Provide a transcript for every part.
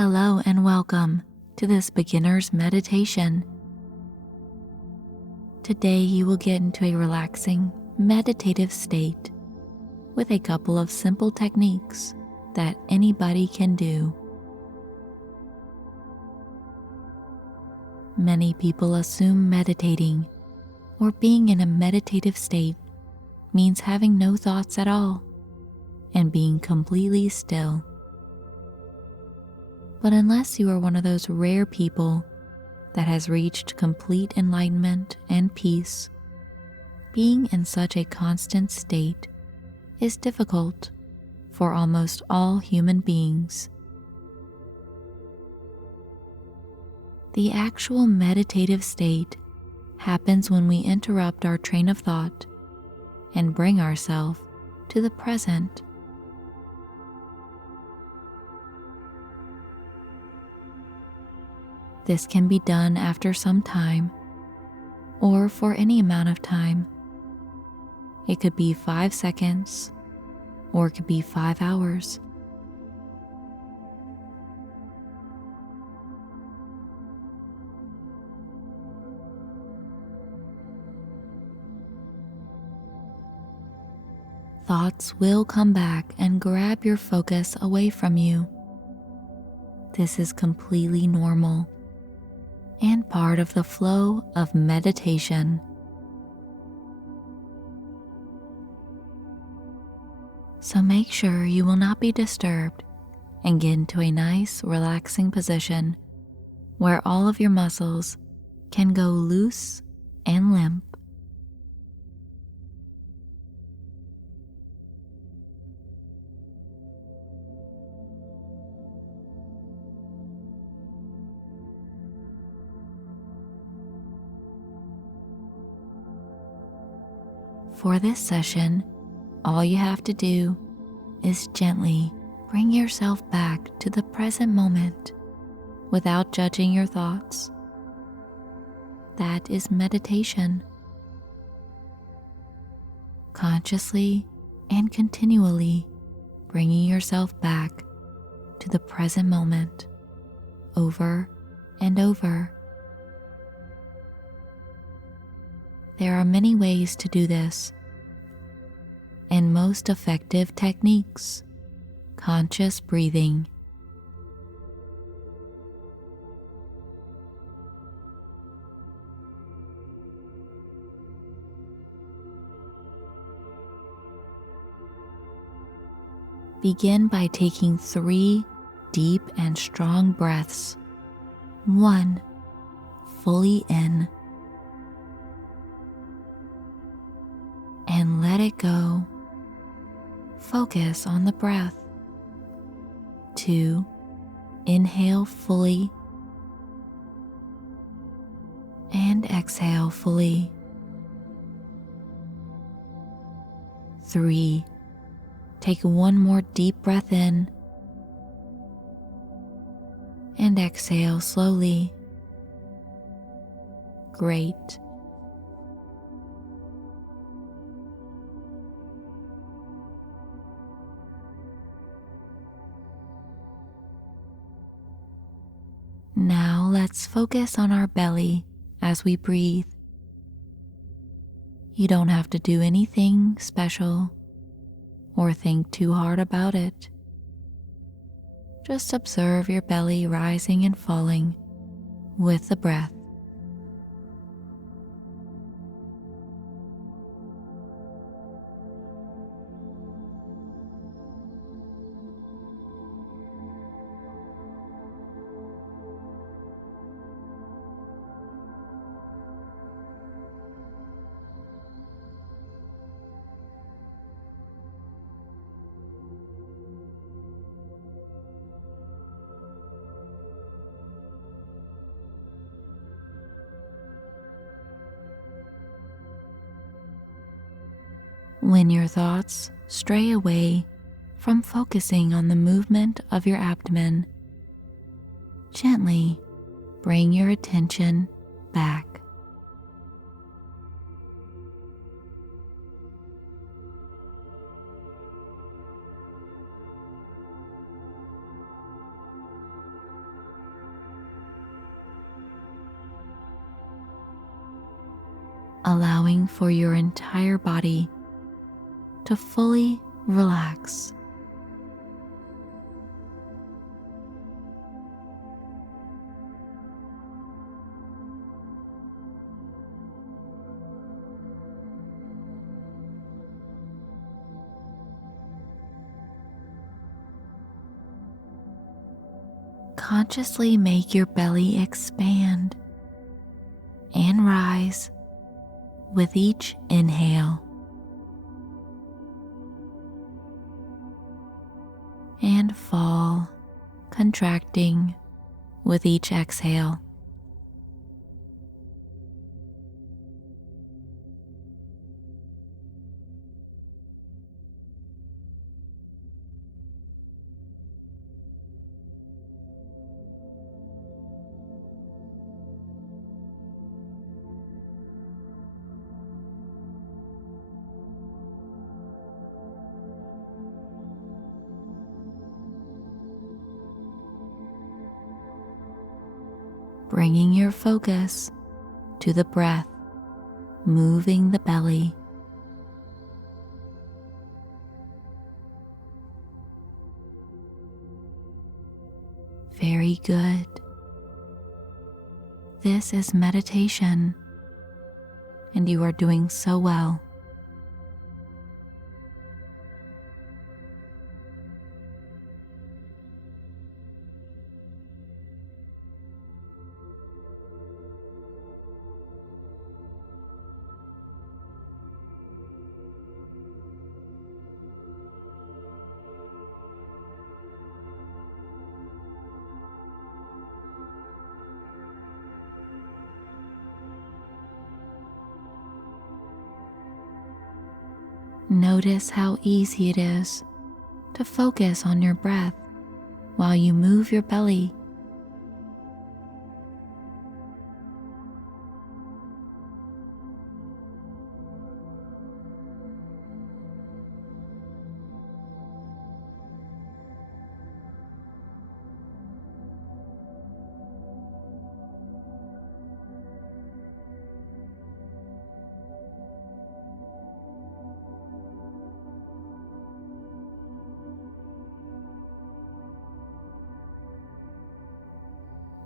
Hello and welcome to this beginner's meditation. Today you will get into a relaxing, meditative state with a couple of simple techniques that anybody can do. Many people assume meditating or being in a meditative state means having no thoughts at all and being completely still. But unless you are one of those rare people that has reached complete enlightenment and peace, being in such a constant state is difficult for almost all human beings. The actual meditative state happens when we interrupt our train of thought and bring ourselves to the present. This can be done after some time or for any amount of time. It could be 5 seconds or it could be 5 hours. Thoughts will come back and grab your focus away from you. This is completely normal and part of the flow of meditation. So make sure you will not be disturbed and get into a nice, relaxing position where all of your muscles can go loose and limp. For this session, all you have to do is gently bring yourself back to the present moment without judging your thoughts. That is meditation. Consciously and continually bringing yourself back to the present moment over and over. There are many ways to do this, and most effective techniques: conscious breathing. Begin by taking 3 deep and strong breaths. 1, fully in, and let it go. Focus on the breath. 2, inhale fully and exhale fully. 3, take one more deep breath in and exhale slowly. Great. Now let's focus on our belly as we breathe. You don't have to do anything special or think too hard about it. Just observe your belly rising and falling with the breath. When your thoughts stray away from focusing on the movement of your abdomen, gently bring your attention back. allowing for your entire body to fully relax. Consciously make your belly expand and rise with each inhale, and fall, contracting with each exhale. Bringing your focus to the breath, moving the belly. Very good. This is meditation, and you are doing so well. Notice how easy it is to focus on your breath while you move your belly.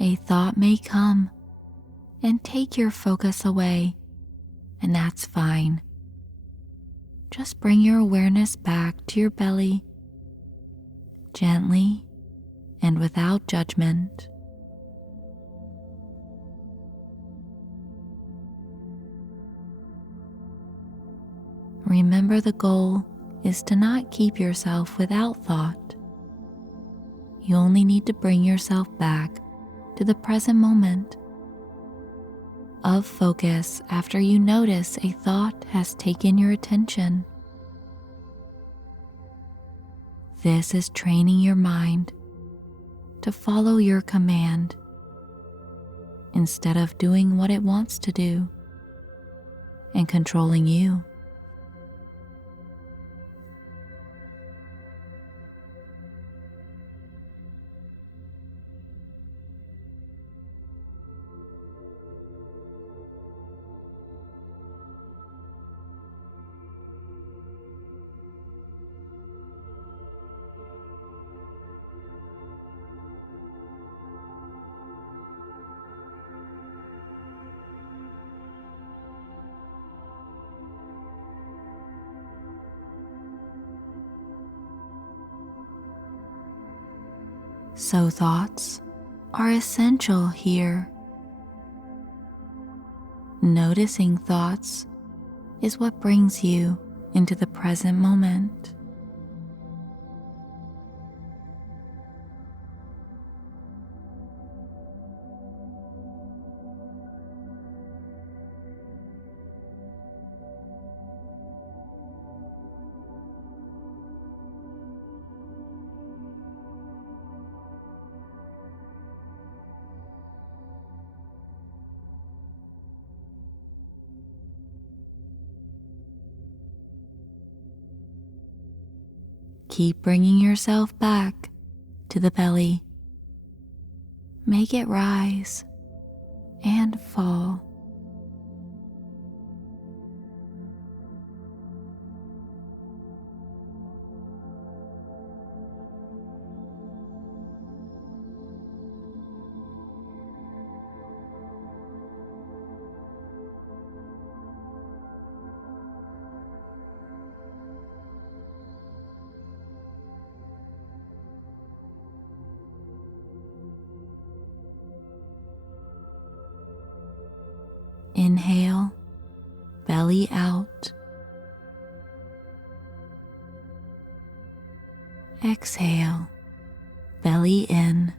A thought may come and take your focus away, and that's fine. Just bring your awareness back to your belly, gently and without judgment. Remember, the goal is to not keep yourself without thought. You only need to bring yourself back to the present moment of focus after you notice a thought has taken your attention. This is training your mind to follow your command instead of doing what it wants to do and controlling you. So thoughts are essential here. Noticing thoughts is what brings you into the present moment. Keep bringing yourself back to the belly. Make it rise and fall. Inhale, belly out. Exhale, belly in.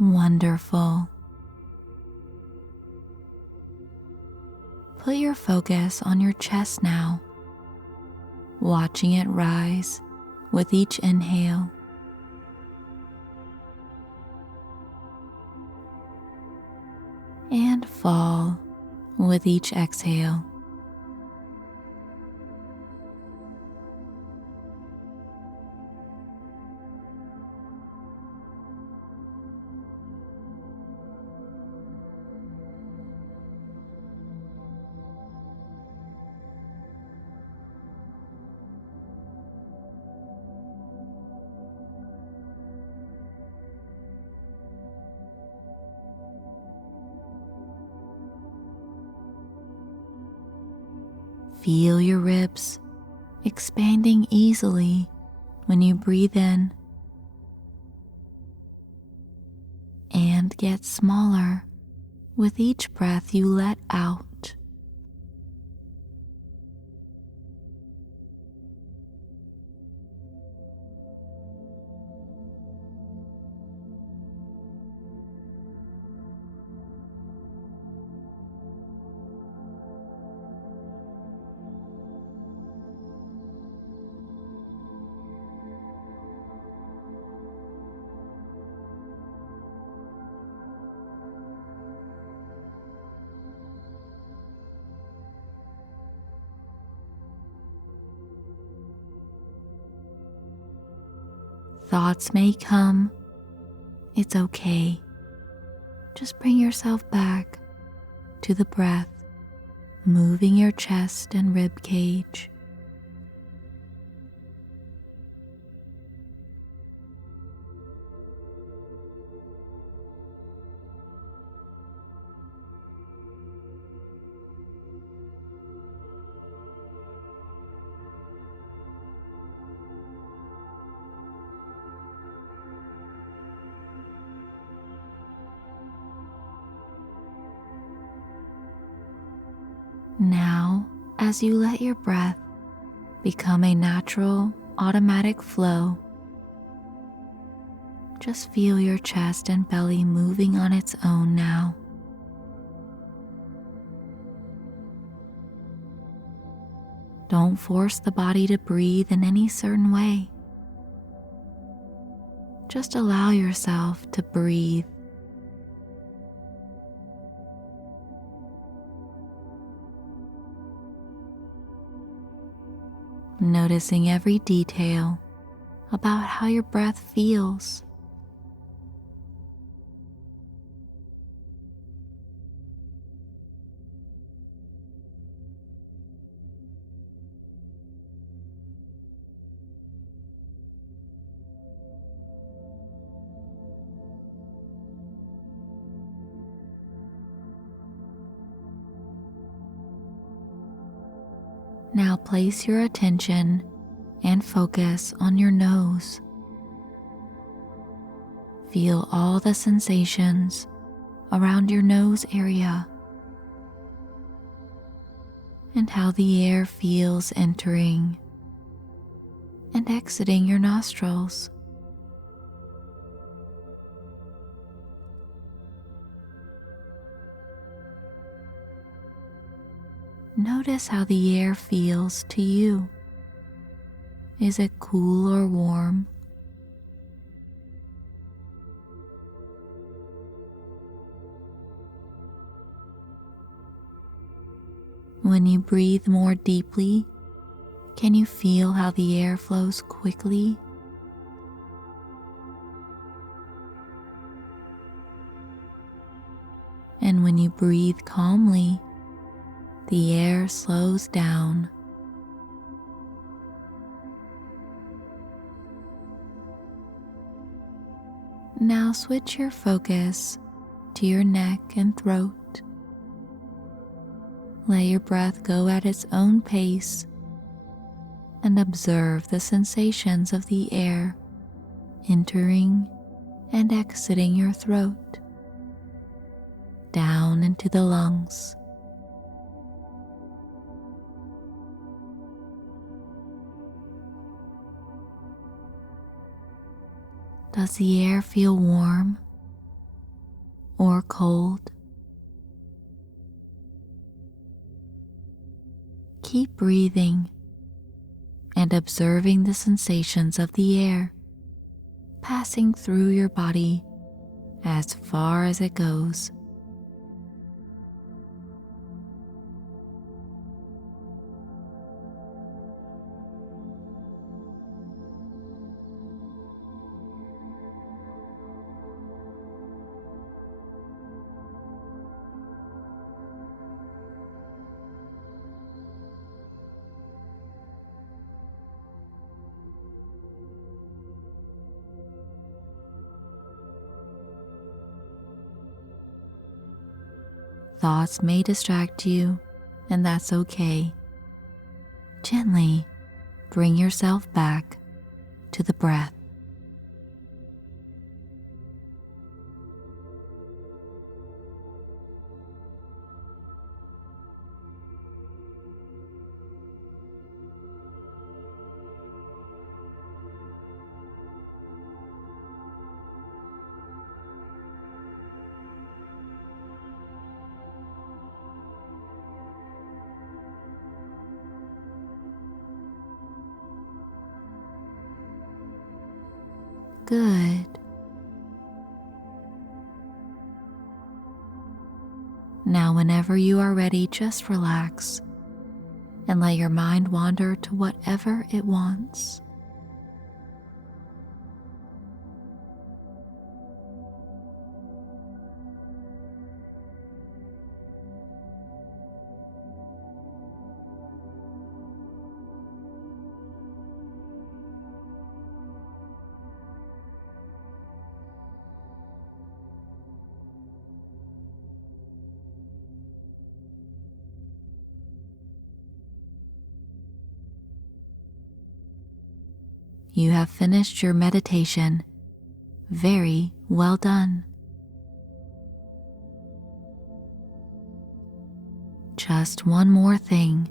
Wonderful. Put your focus on your chest now, watching it rise with each inhale. And fall with each exhale. Feel your ribs expanding easily when you breathe in, and get smaller with each breath you let out. Thoughts may come. It's okay. Just bring yourself back to the breath, moving your chest and rib cage. Now, as you let your breath become a natural, automatic flow, just feel your chest and belly moving on its own now. Don't force the body to breathe in any certain way. Just allow yourself to breathe. Noticing every detail about how your breath feels. Now place your attention and focus on your nose. Feel all the sensations around your nose area and how the air feels entering and exiting your nostrils. Notice how the air feels to you. Is it cool or warm? When you breathe more deeply, can you feel how the air flows quickly? And when you breathe calmly, the air slows down. Now switch your focus to your neck and throat. Let your breath go at its own pace and observe the sensations of the air entering and exiting your throat, down into the lungs. Does the air feel warm or cold? Keep breathing and observing the sensations of the air passing through your body as far as it goes. Thoughts may distract you, and that's okay. Gently bring yourself back to the breath. Good. Now, whenever you are ready, just relax and let your mind wander to whatever it wants. You have finished your meditation. Very well done. Just one more thing.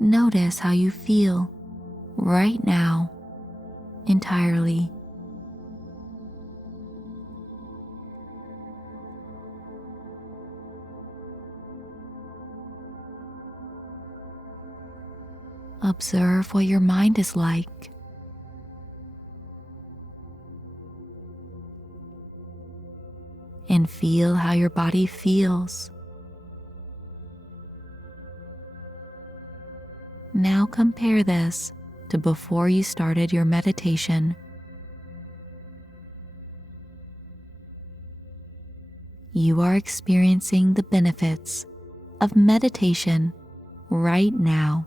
Notice how you feel right now, entirely. Observe what your mind is like. And feel how your body feels. Now compare this to before you started your meditation. You are experiencing the benefits of meditation right now.